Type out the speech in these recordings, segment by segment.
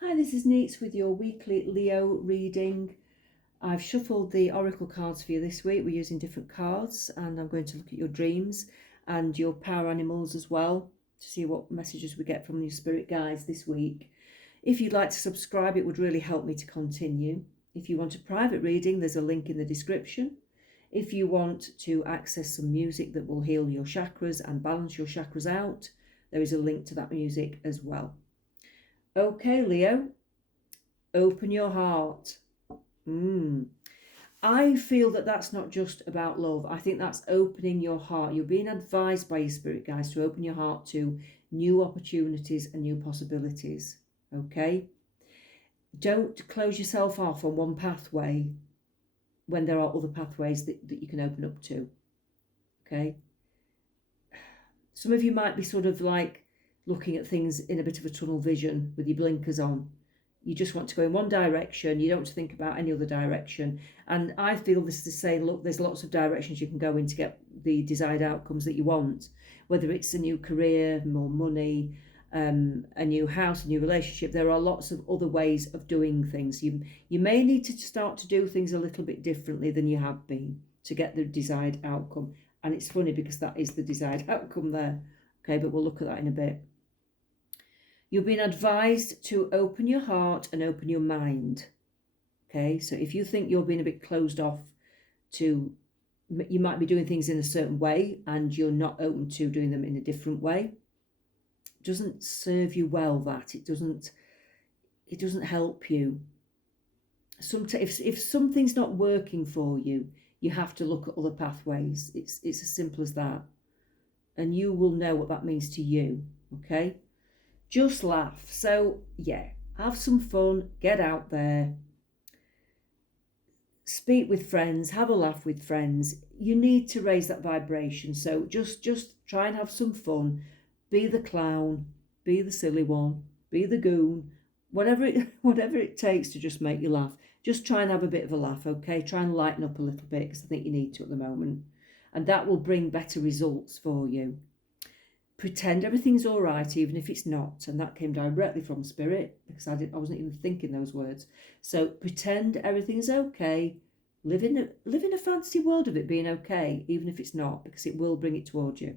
Hi, this is Neets with your weekly Leo reading. I've shuffled the oracle cards for you this week. We're using different cards, and I'm going to look at your dreams and your power animals as well to see what messages we get from your spirit guides this week. If you'd like to subscribe, it would really help me to continue. If you want a private reading, there's a link in the description. If you want to access some music that will heal your chakras and balance your chakras out, there is a link to that music as well. Okay, Leo, open your heart. I feel that that's not just about love. I think that's opening your heart. You're being advised by your spirit guides to open your heart to new opportunities and new possibilities. Okay? Don't close yourself off on one pathway when there are other pathways that you can open up to. Okay? Some of you might be sort of like looking at things in a bit of a tunnel vision with your blinkers on. You just want to go in one direction. You don't want to think about any other direction. And I feel this is saying, look, there's lots of directions you can go in to get the desired outcomes that you want, whether it's a new career, more money, a new house, a new relationship. There are lots of other ways of doing things. You may need to start to do things a little bit differently than you have been to get the desired outcome. And it's funny because that is the desired outcome there. Okay, but we'll look at that in a bit. You've been advised to open your heart and open your mind. Okay, so if you think you're being a bit closed off to, you might be doing things in a certain way and you're not open to doing them in a different way. It doesn't serve you well, that. It doesn't help you. If something's not working for you, you have to look at other pathways. It's as simple as that. And you will know what that means to you, okay? Just laugh. So, yeah, have some fun, get out there, speak with friends, have a laugh with friends. You need to raise that vibration. So just try and have some fun. Be the clown, be the silly one, be the goon, whatever it takes to just make you laugh. Just try and have a bit of a laugh, okay? Try and lighten up a little bit because I think you need to at the moment. And that will bring better results for you. Pretend everything's all right, even if it's not. And that came directly from Spirit because I wasn't even thinking those words. So pretend everything's okay. Live in a fantasy world of it being okay, even if it's not, because it will bring it towards you.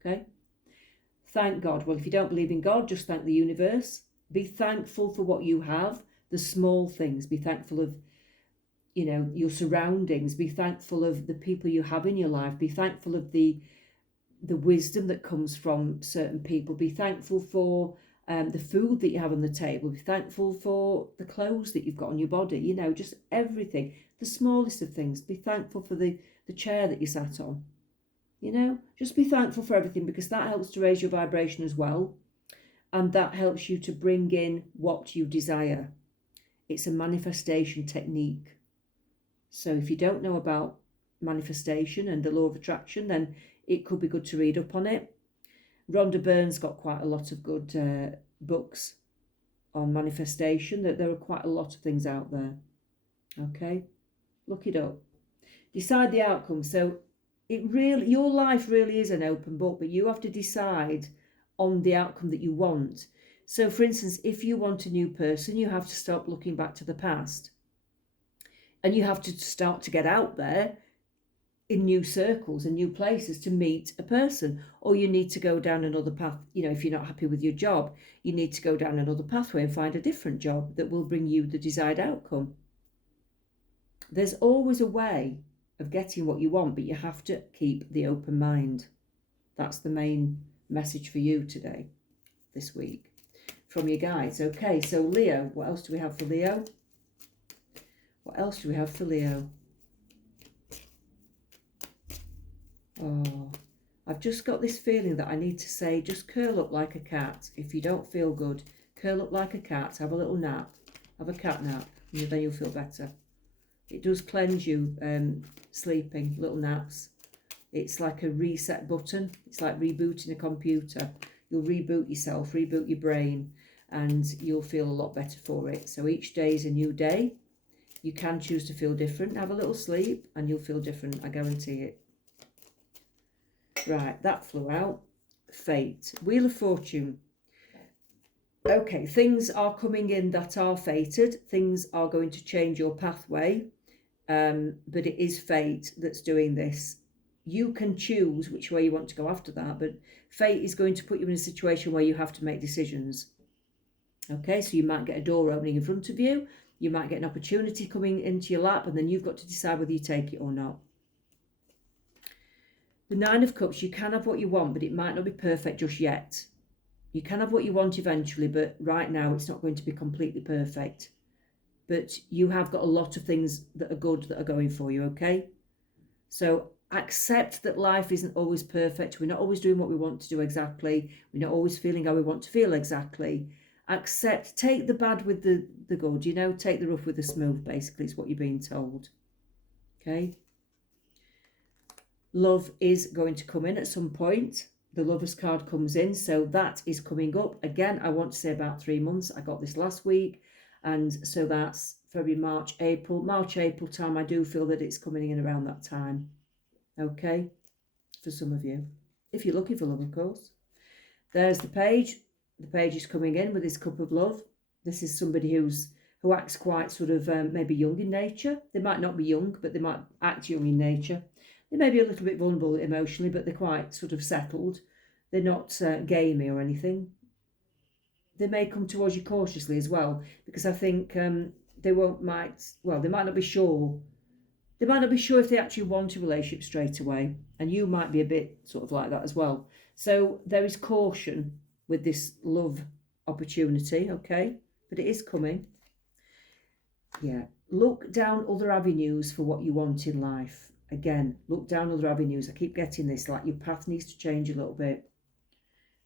Okay? Thank God. Well, if you don't believe in God, just thank the universe. Be thankful for what you have, the small things. Be thankful of, your surroundings. Be thankful of the people you have in your life. Be thankful of the wisdom that comes from certain people. Be thankful for the food that you have on the table. Be thankful for the clothes that you've got on your body. Just everything, the smallest of things. Be thankful for the chair that you sat on. Just be thankful for everything because that helps to raise your vibration as well. And that helps you to bring in what you desire. It's a manifestation technique. So if you don't know about manifestation and the law of attraction, then it could be good to read up on it. Rhonda Byrne's got quite a lot of good books on manifestation. That there are quite a lot of things out there. Okay, look it up. Decide the outcome. So your life really is an open book, but you have to decide on the outcome that you want. So, for instance, if you want a new person, you have to stop looking back to the past, and you have to start to get out there in new circles and new places to meet a person. Or you need to go down another path. If you're not happy with your job, you need to go down another pathway and find a different job that will bring you the desired outcome. There's always a way of getting what you want, but you have to keep the open mind. That's the main message for you today, this week, from your guides. Okay, so Leo, what else do we have for Leo? What else do we have for Leo? Oh, I've just got this feeling that I need to say, just curl up like a cat. If you don't feel good, curl up like a cat, have a little nap, have a cat nap, and then you'll feel better. It does cleanse you, sleeping, little naps. It's like a reset button. It's like rebooting a computer. You'll reboot yourself, reboot your brain, and you'll feel a lot better for it. So each day is a new day. You can choose to feel different. Have a little sleep and you'll feel different. I guarantee it. Right, that flew out. Fate. Wheel of Fortune. Okay, things are coming in that are fated. Things are going to change your pathway, but it is fate that's doing this. You can choose which way you want to go after that, but fate is going to put you in a situation where you have to make decisions. Okay, so you might get a door opening in front of you, you might get an opportunity coming into your lap, and then you've got to decide whether you take it or not. The Nine of Cups, you can have what you want, but it might not be perfect just yet. You can have what you want eventually, but right now it's not going to be completely perfect. But you have got a lot of things that are good that are going for you, okay? So accept that life isn't always perfect. We're not always doing what we want to do exactly. We're not always feeling how we want to feel exactly. Accept, take the bad with the good, you know, take the rough with the smooth, basically, is what you're being told. Okay? Love is going to come in at some point. The Lovers card comes in, so that is coming up. Again, I want to say about 3 months. I got this last week, and so that's February, March, April. March, April time, I do feel that it's coming in around that time. Okay? For some of you. If you're looking for love, of course. There's the page. The page is coming in with his cup of love. This is somebody who acts quite sort of maybe young in nature. They might not be young, but they might act young in nature. They may be a little bit vulnerable emotionally, but they're quite sort of settled. They're not gamey or anything. They may come towards you cautiously as well, because I think they might not be sure. They might not be sure if they actually want a relationship straight away, and you might be a bit sort of like that as well. So there is caution with this love opportunity, okay? But it is coming. Yeah. Look down other avenues for what you want in life. Again, look down other avenues. I keep getting this, like your path needs to change a little bit.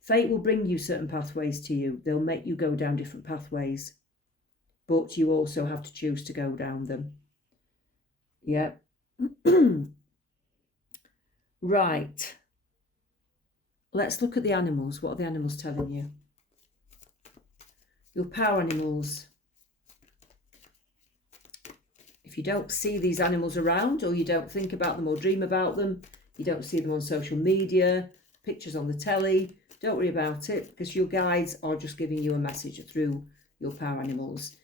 Fate will bring you certain pathways to you. They'll make you go down different pathways, but you also have to choose to go down them. Yeah. Right. Let's look at the animals. What are the animals telling you? Your power animals. If you don't see these animals around, or you don't think about them or dream about them, you don't see them on social media, pictures on the telly, don't worry about it, because your guides are just giving you a message through your power animals.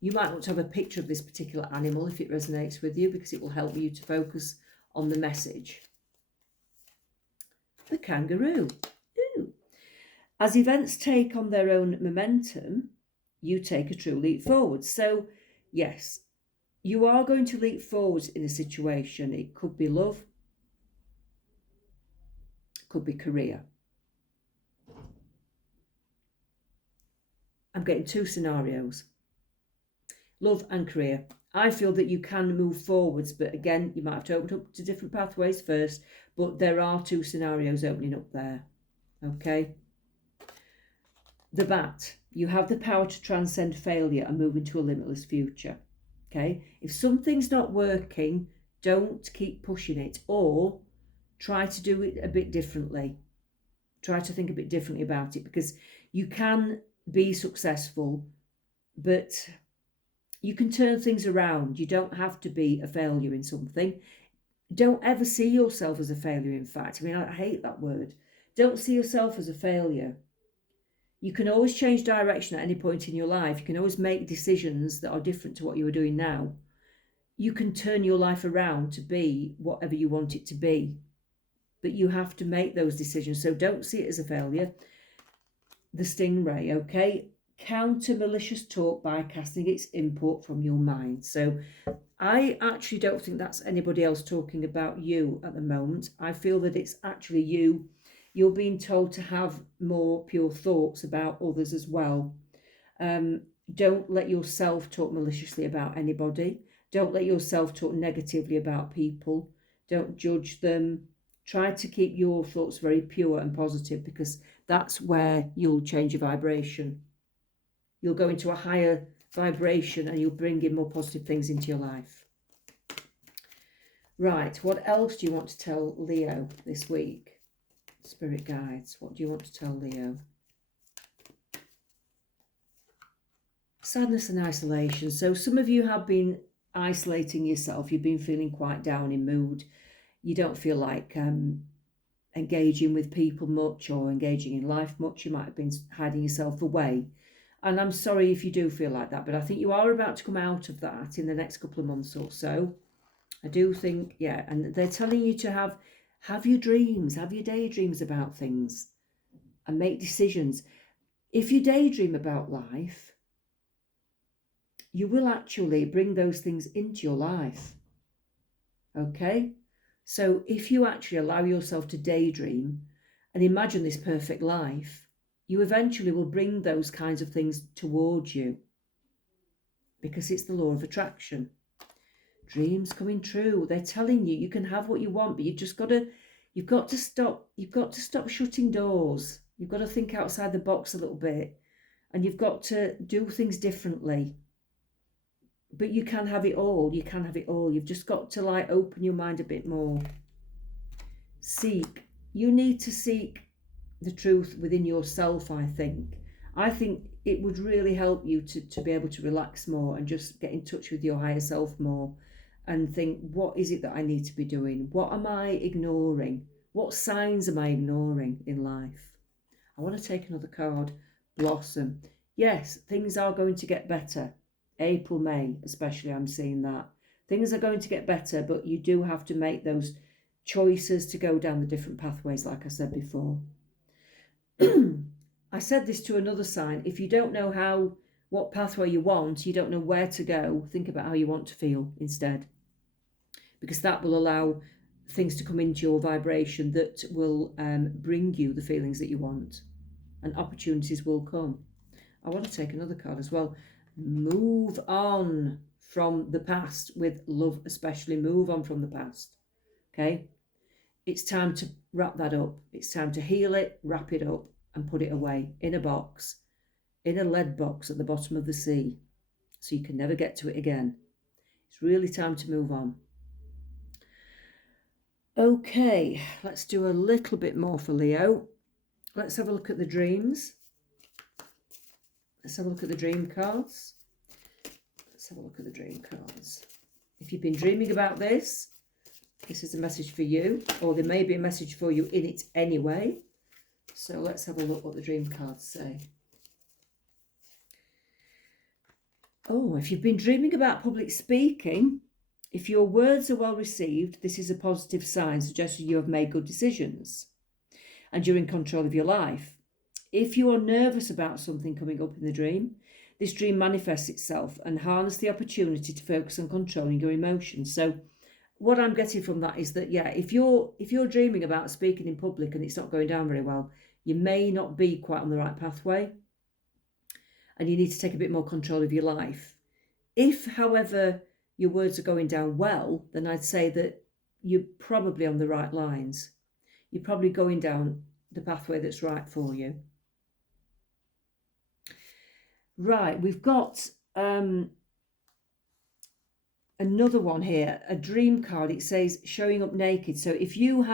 You might want to have a picture of this particular animal if it resonates with you, because it will help you to focus on the message. The kangaroo. Ooh. As events take on their own momentum, you take a true leap forward. So, yes, you are going to leap forwards in a situation. It could be love, it could be career. I'm getting two scenarios. Love and career. I feel that you can move forwards, but again, you might have to open up to different pathways first, but there are two scenarios opening up there. Okay? The bat. You have the power to transcend failure and move into a limitless future. Okay? If something's not working, don't keep pushing it, or try to do it a bit differently. Try to think a bit differently about it, because you can be successful, but you can turn things around. You don't have to be a failure in something. Don't ever see yourself as a failure, in fact. I mean, I hate that word. Don't see yourself as a failure. You can always change direction at any point in your life. You can always make decisions that are different to what you are doing now. You can turn your life around to be whatever you want it to be. But you have to make those decisions. So don't see it as a failure. The stingray, okay? Counter malicious talk by casting its import from your mind. So I actually don't think that's anybody else talking about you at the moment. I feel that it's actually you. You're being told to have more pure thoughts about others as well. Don't let yourself talk maliciously about anybody. Don't let yourself talk negatively about people. Don't judge them. Try to keep your thoughts very pure and positive, because that's where you'll change your vibration. You'll go into a higher vibration and you'll bring in more positive things into your life. Right, what else do you want to tell Leo this week? Spirit guides, what do you want to tell Leo? Sadness and isolation. So some of you have been isolating yourself. You've been feeling quite down in mood. You don't feel like engaging with people much or engaging in life much. You might have been hiding yourself away. And I'm sorry if you do feel like that, but I think you are about to come out of that in the next couple of months or so. I do think, yeah, and they're telling you to have your dreams, have your daydreams about things and make decisions. If you daydream about life, you will actually bring those things into your life. Okay? So if you actually allow yourself to daydream and imagine this perfect life, you eventually will bring those kinds of things towards you, because it's the law of attraction. Dreams coming true. They're telling you can have what you want, but you've got to stop shutting doors. You've got to think outside the box a little bit, and you've got to do things differently. But you can have it all. You can have it all. You've just got to open your mind a bit more. Seek. You need to seek the truth within yourself, I think. I think it would really help you to be able to relax more and just get in touch with your higher self more and think, what is it that I need to be doing? What am I ignoring? What signs am I ignoring in life? I want to take another card. Blossom. Yes, things are going to get better. April, May, especially, I'm seeing that. Things are going to get better, but you do have to make those choices to go down the different pathways, like I said before. I said this to another sign. If you don't know what pathway you want, you don't know where to go, think about how you want to feel instead. Because that will allow things to come into your vibration that will bring you the feelings that you want. And opportunities will come. I want to take another card as well. Move on from the past with love, especially. Move on from the past. Okay? It's time to wrap that up. It's time to heal it, wrap it up, and put it away in a box, in a lead box at the bottom of the sea, so you can never get to it again. It's really time to move on. Okay, let's do a little bit more for Leo. Let's have a look at the dreams. Let's have a look at the dream cards. Let's have a look at the dream cards. If you've been dreaming about this is a message for you, or there may be a message for you in it anyway. So let's have a look what the dream cards say. Oh, if you've been dreaming about public speaking, if your words are well received, this is a positive sign, suggesting you have made good decisions and you're in control of your life. If you are nervous about something coming up in the dream, this dream manifests itself, and harness the opportunity to focus on controlling your emotions. So what I'm getting from that is that, yeah, if you're dreaming about speaking in public and it's not going down very well, you may not be quite on the right pathway, and you need to take a bit more control of your life. If, however, your words are going down well, then I'd say that you're probably on the right lines. You're probably going down the pathway that's right for you. Right, we've got another one here, a dream card. It says showing up naked. So if you're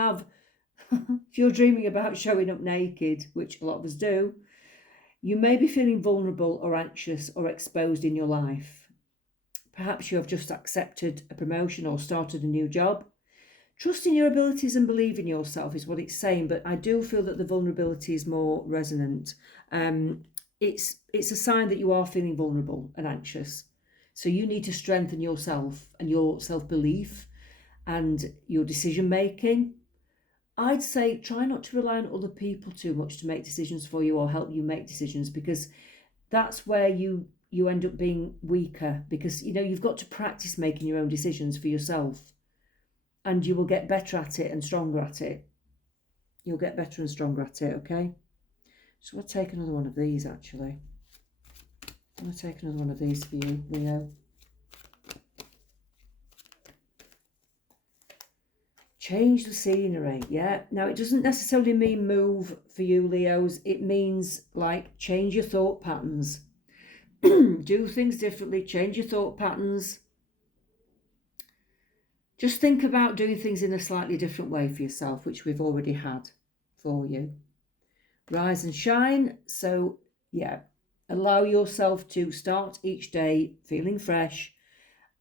dreaming about showing up naked, which a lot of us do, you may be feeling vulnerable or anxious or exposed in your life. Perhaps you have just accepted a promotion or started a new job. Trust in your abilities and believe in yourself is what it's saying, but I do feel that the vulnerability is more resonant. It's a sign that you are feeling vulnerable and anxious. So you need to strengthen yourself and your self-belief and your decision-making. I'd say try not to rely on other people too much to make decisions for you or help you make decisions, because that's where you end up being weaker, because you've got to practice making your own decisions for yourself, and you will get better at it and stronger at it. You'll get better and stronger at it, okay? So I'll take another one of these, actually. I'm going to take another one of these for you, Leo. Change the scenery, yeah. Now, it doesn't necessarily mean move for you, Leos. It means, change your thought patterns. Do things differently, change your thought patterns. Just think about doing things in a slightly different way for yourself, which we've already had for you. Rise and shine. So, yeah, allow yourself to start each day feeling fresh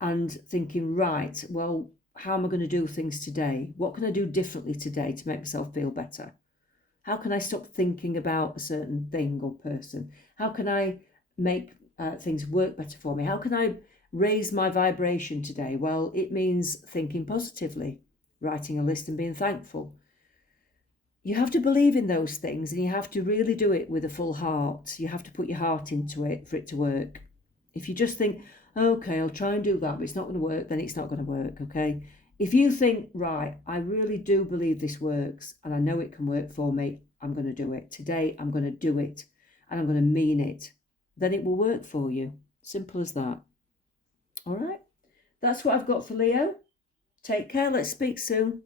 and thinking, right, well, how am I going to do things today? What can I do differently today to make myself feel better? How can I stop thinking about a certain thing or person? How can I make things work better for me? How can I raise my vibration today? Well, it means thinking positively, writing a list and being thankful. You have to believe in those things, and you have to really do it with a full heart. You have to put your heart into it for it to work. If you just think, okay, I'll try and do that, but it's not going to work, then it's not going to work, okay? If you think, right, I really do believe this works and I know it can work for me, I'm going to do it. Today, I'm going to do it and I'm going to mean it. Then it will work for you. Simple as that. All right. That's what I've got for Leo. Take care. Let's speak soon.